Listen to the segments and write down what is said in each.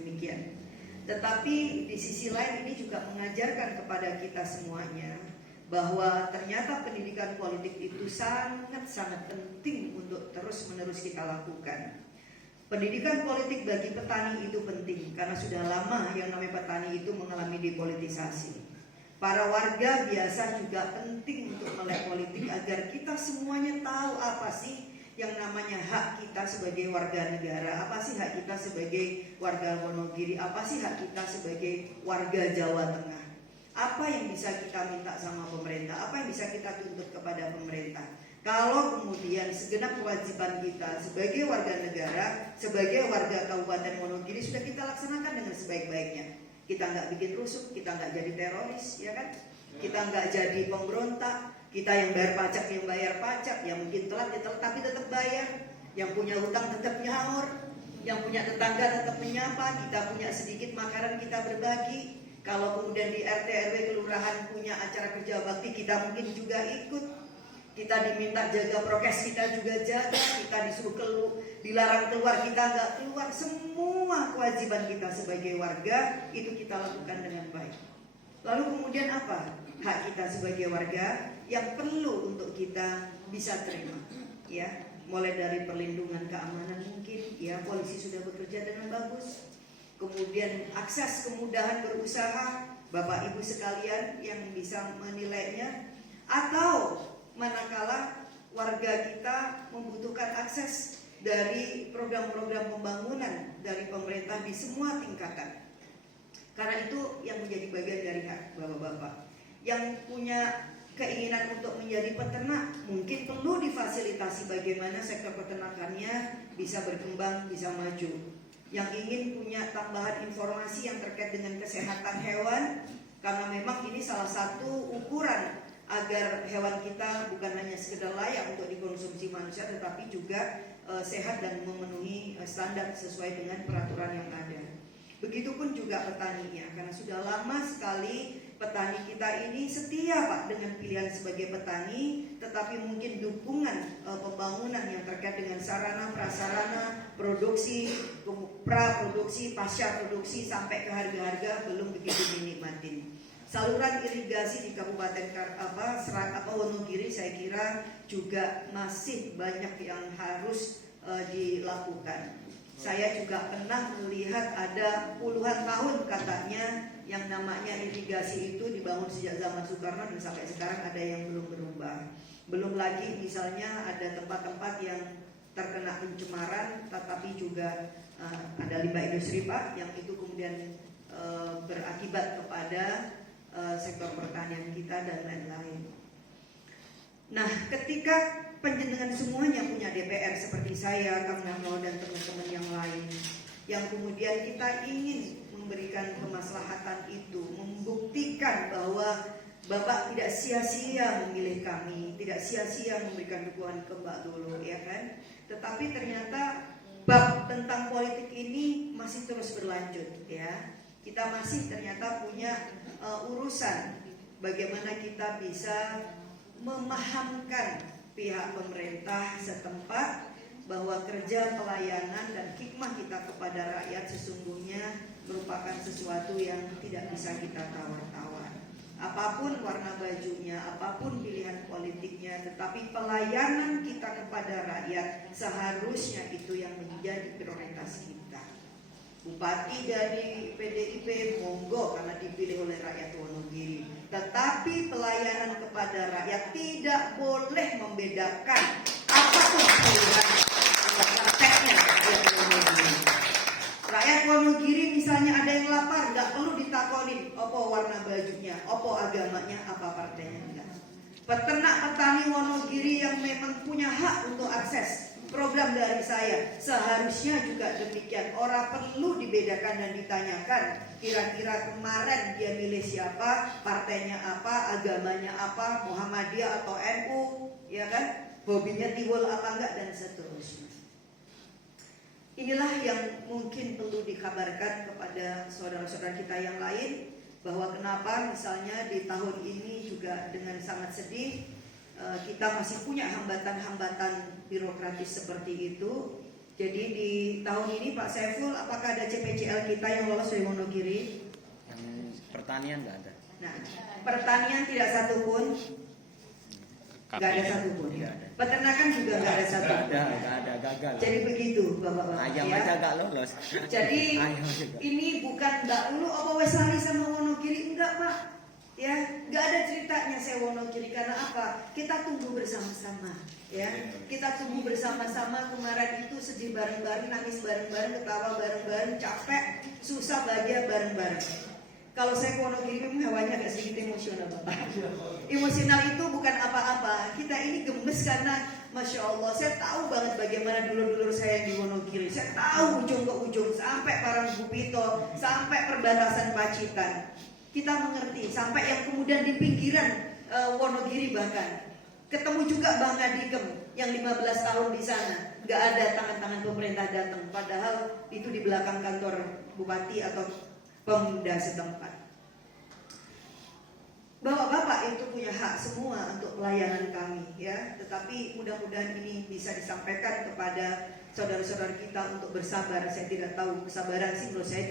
demikian. Tetapi di sisi lain ini juga mengajarkan kepada kita semuanya bahwa ternyata pendidikan politik itu sangat-sangat penting untuk terus-menerus kita lakukan. Pendidikan politik bagi petani itu penting karena sudah lama yang namanya petani itu mengalami depolitisasi. Para warga biasa juga penting untuk melek politik agar kita semuanya tahu apa sih yang namanya hak kita sebagai warga negara, apa sih hak kita sebagai warga Wonogiri, apa sih hak kita sebagai warga Jawa Tengah. Apa yang bisa kita minta sama pemerintah, apa yang bisa kita tuntut kepada pemerintah. Kalau kemudian segenap kewajiban kita sebagai warga negara, sebagai warga Kabupaten Wonogiri sudah kita laksanakan dengan sebaik-baiknya. Kita nggak bikin rusuh, kita nggak jadi teroris, ya kan? Kita nggak jadi pemberontak, kita yang bayar pajak, yang mungkin telat ya telat tapi tetap bayar, yang punya hutang tetap nyaur, yang punya tetangga tetap menyapa, kita punya sedikit makanan kita berbagi. Kalau kemudian di RT RW kelurahan punya acara kerja bakti, kita mungkin juga ikut. Kita diminta jaga prokes, kita juga jaga. Kita disuruh dilarang keluar, kita nggak keluar. Semua kewajiban kita sebagai warga itu kita lakukan dengan baik. Lalu kemudian apa hak kita sebagai warga yang perlu untuk kita bisa terima? Ya, mulai dari perlindungan keamanan mungkin, ya polisi sudah bekerja dengan bagus. Kemudian akses kemudahan berusaha, Bapak Ibu sekalian yang bisa menilainya. Atau manakala warga kita membutuhkan akses dari program-program pembangunan dari pemerintah di semua tingkatan. Karena itu yang menjadi bagian dari hak Bapak-Bapak. Yang punya keinginan untuk menjadi peternak mungkin perlu difasilitasi bagaimana sektor peternakannya bisa berkembang, bisa maju. Yang ingin punya tambahan informasi yang terkait dengan kesehatan hewan, karena memang ini salah satu ukuran agar hewan kita bukan hanya sekedar layak untuk dikonsumsi manusia, tetapi juga sehat dan memenuhi standar sesuai dengan peraturan yang ada. Begitupun juga petaninya, karena sudah lama sekali petani kita ini setia Pak dengan pilihan sebagai petani, tetapi mungkin dukungan pembangunan yang terkait dengan sarana prasarana produksi, praproduksi, pasca produksi sampai ke harga-harga belum begitu dinikmatin. Saluran irigasi di Kabupaten Wonogiri saya kira juga masih banyak yang harus dilakukan. Saya juga pernah melihat ada puluhan tahun katanya yang namanya irigasi itu dibangun sejak zaman Soekarno dan sampai sekarang ada yang belum berubah. Belum lagi misalnya ada tempat-tempat yang terkena pencemaran, tetapi juga ada limbah industri Pak, yang itu kemudian berakibat kepada sektor pertanian kita dan lain-lain. Nah, ketika penjenengan semuanya punya DPR seperti saya, Kang Nano dan teman-teman yang lain, yang kemudian kita ingin memberikan kemaslahatan itu, membuktikan bahwa Bapak tidak sia-sia memilih kami, tidak sia-sia memberikan dukungan ke Mbak Lulu, ya kan? Tetapi ternyata bab tentang politik ini masih terus berlanjut, ya. Kita masih ternyata punya urusan bagaimana kita bisa memahamkan pihak pemerintah setempat bahwa kerja pelayanan dan hikmah kita kepada rakyat sesungguhnya merupakan sesuatu yang tidak bisa kita tawar-tawar. Apapun warna bajunya, apapun pilihan politiknya, tetapi pelayanan kita kepada rakyat seharusnya itu yang menjadi prioritas kita. Bupati dari PDIP monggo karena dipilih oleh rakyat Wonogiri, tetapi pelayanan kepada rakyat tidak boleh membedakan apapun pilihan prakteknya rakyat Wonogiri. Rakyat Wonogiri misalnya ada yang lapar, nggak perlu ditakonin opo warna bajunya, opo agamanya, apa partainya, enggak. Peternak petani Wonogiri yang memang punya hak untuk akses program dari saya seharusnya juga demikian. Orang perlu dibedakan dan ditanyakan kira-kira kemarin dia milih siapa, partainya apa, agamanya apa, Muhammadiyah atau NU, ya kan, hobinya tiwul apa enggak dan seterusnya. Inilah yang mungkin perlu dikabarkan kepada saudara-saudara kita yang lain, bahwa kenapa misalnya di tahun ini juga dengan sangat sedih kita masih punya hambatan-hambatan birokratis seperti itu. Jadi di tahun ini Pak Saiful, apakah ada CPCL kita yang lolos dari Wonogiri? Yang pertanian nggak ada. Nah, pertanian tidak satu pun. Nggak ada satu pun. Peternakan juga nggak ada satu. Nggak ada, gagal. Jadi begitu, Bapak-bapak. Ayam ya. aja nggak lolos. Jadi ini bukan Mbak Ulu apa wes lali sama Wonogiri, enggak Pak. Ya, nggak ada ceritanya saya Wonogiri karena apa? Kita tunggu bersama-sama. Ya, kita tunggu bersama-sama. Kemarin itu sedih bareng-bareng, nangis bareng-bareng, ketawa bareng-bareng, capek, susah, bahagia bareng-bareng. Kalau saya ke Wonogiri memang hawanya agak sedikit emosional Bapak. Emosional itu bukan apa-apa. Kita ini gemes karena Masya Allah, saya tahu banget bagaimana dulur-dulur saya yang di Wonogiri. Saya tahu ujung ke ujung, sampai Parangkupito, sampai perbatasan Pacitan. Kita mengerti, sampai yang kemudian di pinggiran Wonogiri bahkan. Ketemu juga Bang Adikem yang 15 tahun di sana. Gak ada tangan-tangan pemerintah datang. Padahal itu di belakang kantor bupati atau pemuda setempat. Bapak-bapak itu punya hak semua untuk pelayanan kami ya. Tetapi mudah-mudahan ini bisa disampaikan kepada saudara-saudara kita untuk bersabar. Saya tidak tahu, kesabaran sih menurut saya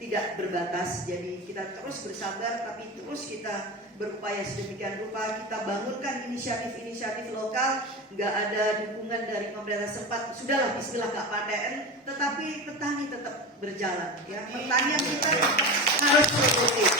tidak berbatas. Jadi kita terus bersabar, tapi terus kita berupaya sedemikian rupa. Kita bangunkan inisiatif-inisiatif lokal. Nggak ada dukungan dari pemerintah setempat. Sudahlah, bismillah gak paten. Tetapi petani tetap berjalan ya. Pertanian kita harus produktif.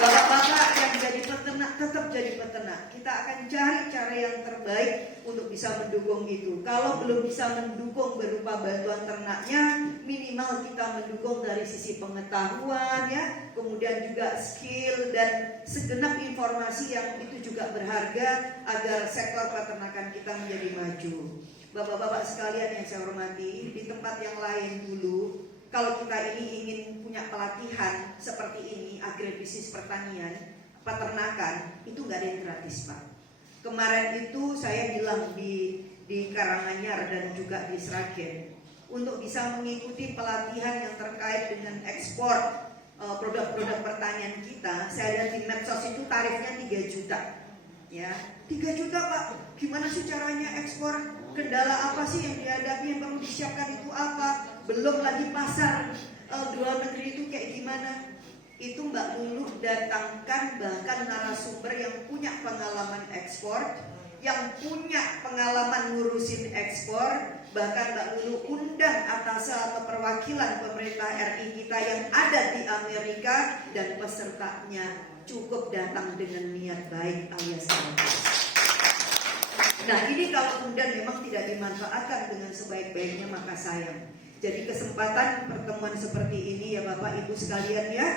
Bapak-bapak yang jadi peternak tetap jadi peternak. Kita akan cari cara yang terbaik untuk bisa mendukung itu. Kalau belum bisa mendukung berupa bantuan ternaknya, minimal kita mendukung dari sisi pengetahuan ya, kemudian juga skill dan segenap informasi yang itu juga berharga agar sektor peternakan kita menjadi maju. Bapak-bapak sekalian yang saya hormati, di tempat yang lain dulu, kalau kita ini ingin punya pelatihan seperti ini, agribisnis pertanian, peternakan, itu nggak ada yang gratis Pak. Kemarin itu saya bilang di Karanganyar dan juga di Sragen, untuk bisa mengikuti pelatihan yang terkait dengan ekspor produk-produk pertanian kita, saya lihat di medsos itu tarifnya 3 juta. Ya, 3 juta Pak, gimana sih caranya ekspor? Kendala apa sih yang dihadapi, yang perlu disiapkan itu apa? Belum lagi pasar luar negeri itu kayak gimana? Itu Mbak Lulu datangkan bahkan narasumber yang punya pengalaman ekspor, yang punya pengalaman ngurusin ekspor. Bahkan Mbak Lulu undang atas atau perwakilan pemerintah RI kita yang ada di Amerika, dan pesertanya cukup datang dengan niat baik alias Nah ini kalau kemudian memang tidak dimanfaatkan dengan sebaik-baiknya maka sayang. Jadi kesempatan pertemuan seperti ini ya Bapak Ibu sekalian ya,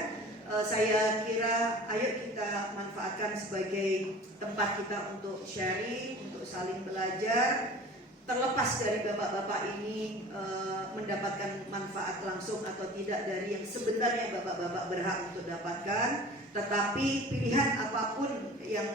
saya kira ayo kita manfaatkan sebagai tempat kita untuk sharing, untuk saling belajar. Terlepas dari bapak-bapak ini mendapatkan manfaat langsung atau tidak dari yang sebenarnya bapak-bapak berhak untuk dapatkan, tetapi pilihan apapun yang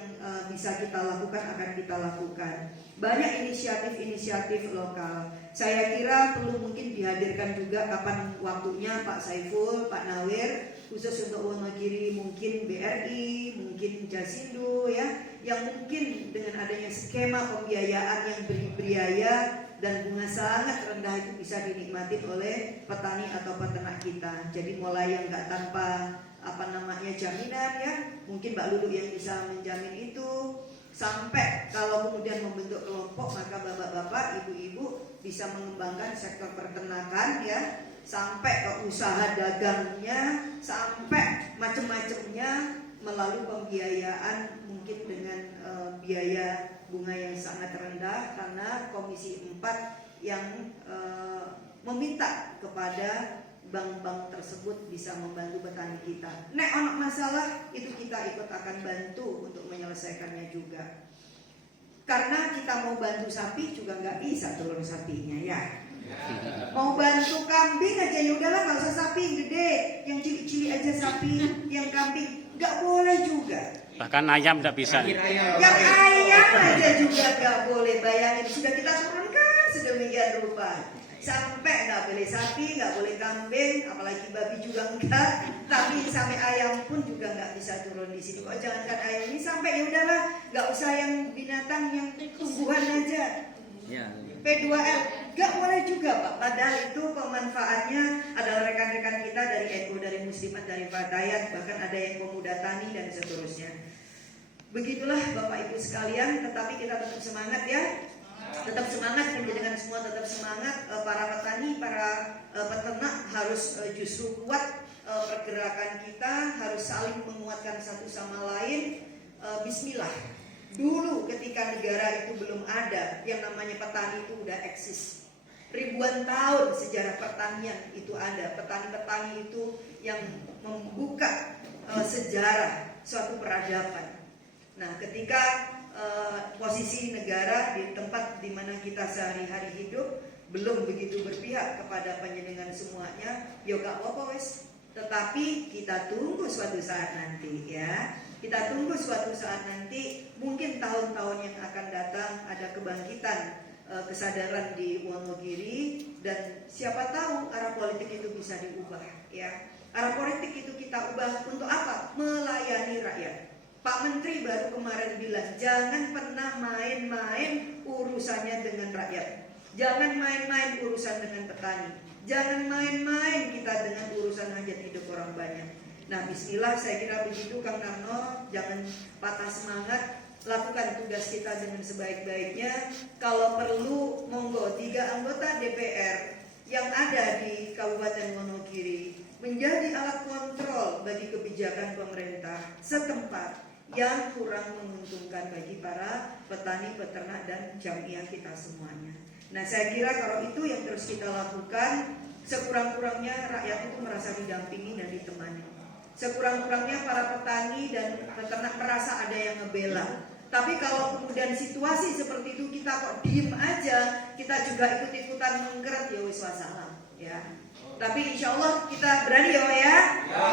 bisa kita lakukan akan kita lakukan. Banyak inisiatif-inisiatif lokal. Saya kira perlu mungkin dihadirkan juga kapan waktunya Pak Saiful, Pak Nawir, khusus untuk Wonogiri, mungkin BRI, mungkin Jasindo ya, yang mungkin dengan adanya skema pembiayaan yang berbiaya dan bunga sangat rendah itu bisa dinikmati oleh petani atau peternak kita. Jadi mulai yang nggak tanpa jaminan ya, mungkin Mbak Lulu yang bisa menjamin itu, sampai kalau kemudian membentuk kelompok maka bapak-bapak, ibu-ibu bisa mengembangkan sektor peternakan ya, sampai ke usaha dagangnya, sampai macam-macamnya melalui pembiayaan mungkin dengan biaya bunga yang sangat rendah, karena Komisi 4 yang meminta kepada bank-bank tersebut bisa membantu petani kita. Nek ono masalah itu kita ikut akan bantu untuk menyelesaikannya juga. Karena kita mau bantu sapi juga nggak bisa telur sapinya ya. Mau bantu kambing aja ya udahlah, nggak usah sapi yang gede, yang cilik-cilik aja sapi, yang kambing nggak boleh juga. Bahkan ayam nggak bisa. Yang ayam aja juga nggak boleh. Bayangin, sudah kita turunkan sedemikian rupa. Sampai nggak boleh sapi, nggak boleh kambing, apalagi babi juga enggak. Tapi sampai ayam pun juga nggak bisa turun di sini. Kok jangankan ayam ini, sampai ya udahlah, nggak usah yang binatang, yang tumbuhan aja. Ya. P2L gak boleh juga Pak, padahal itu pemanfaatnya adalah rekan-rekan kita dari NU, dari Muslimat, dari Fatayat, bahkan ada yang pemuda tani dan seterusnya. Begitulah Bapak Ibu sekalian, tetapi kita tetap semangat ya. Tetap semangat, pendidikan semua tetap semangat. Para petani, para peternak harus justru kuat. Pergerakan kita harus saling menguatkan satu sama lain. Bismillah. Dulu ketika negara itu belum ada, yang namanya petani itu udah eksis. Ribuan tahun sejarah pertanian itu ada. Petani-petani itu yang membuka sejarah suatu peradaban. Nah, ketika posisi negara di tempat di mana kita sehari-hari hidup belum begitu berpihak kepada panjenengan semuanya, ya gak apa-apa wes. Tetapi kita tunggu suatu saat nanti ya. Kita tunggu suatu saat nanti, mungkin tahun-tahun yang akan datang ada kebangkitan kesadaran di Wonogiri, dan siapa tahu arah politik itu bisa diubah ya. Arah politik itu kita ubah untuk apa? Melayani rakyat. Pak Menteri baru kemarin bilang, jangan pernah main-main urusannya dengan rakyat. Jangan main-main urusan dengan petani. Jangan main-main kita dengan urusan hajat hidup orang banyak. Nah, bismillah, saya kira begitu Kang Narno. Jangan patah semangat, lakukan tugas kita dengan sebaik-baiknya. Kalau perlu, monggo 3 anggota DPR yang ada di Kabupaten Wonogiri menjadi alat kontrol bagi kebijakan pemerintah setempat yang kurang menguntungkan bagi para petani, peternak, dan jamiah kita semuanya. Nah, saya kira kalau itu yang terus kita lakukan, sekurang-kurangnya rakyat itu merasa didampingi dan ditemani. Sekurang-kurangnya para petani dan peternak merasa ada yang ngebela. Tapi kalau kemudian situasi seperti itu kita kok diem aja, kita juga ikut-ikutan mengkeret, ya wis wassalam ya. Tapi insya Allah kita berani ya Pak ya.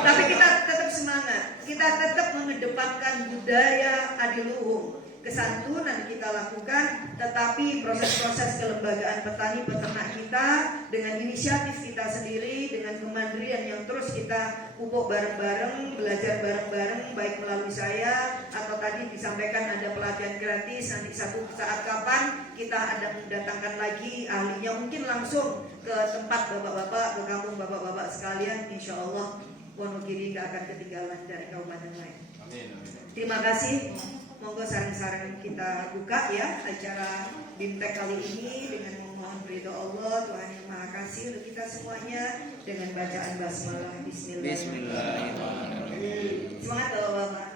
Tapi kita tetap semangat. Kita tetap mengedepankan budaya adiluhung. Kesantunan kita lakukan, tetapi proses-proses kelembagaan petani peternak kita dengan inisiatif kita sendiri, dengan kemandirian yang terus kita pupuk bareng-bareng, belajar bareng-bareng, baik melalui saya atau tadi disampaikan ada pelatihan gratis. Nanti satu saat kapan kita ada mendatangkan lagi ahlinya, mungkin langsung ke tempat bapak-bapak, ke kampung bapak-bapak sekalian. Insya Allah Wonogiri gak akan ketinggalan dari kabupaten lain. Amin. Terima kasih. Monggo sarang-sarang kita buka ya acara BIMTEK kali ini dengan memohon ridho Allah Tuhan yang Maha Kasih untuk kita semuanya dengan bacaan basmalah. Bismillahirrahmanirrahim. Semangat Bapak-bapak.